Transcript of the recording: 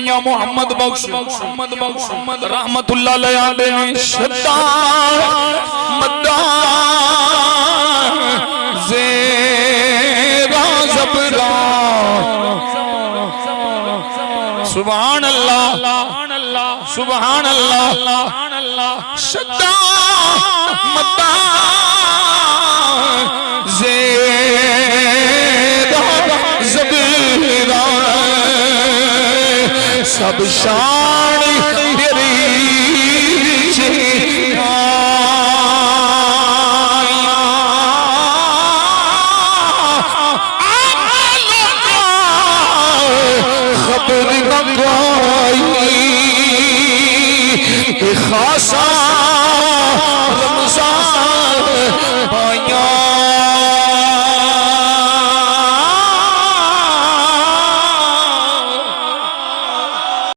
میاں محمد بخش رحمت اللہ علیہ نے شدار مدار زیرہ زبرہ سبحان اللہ سبحان اللہ شدار مدار زیرہ زبرہ سب شان تیری خبر نگائی خاصا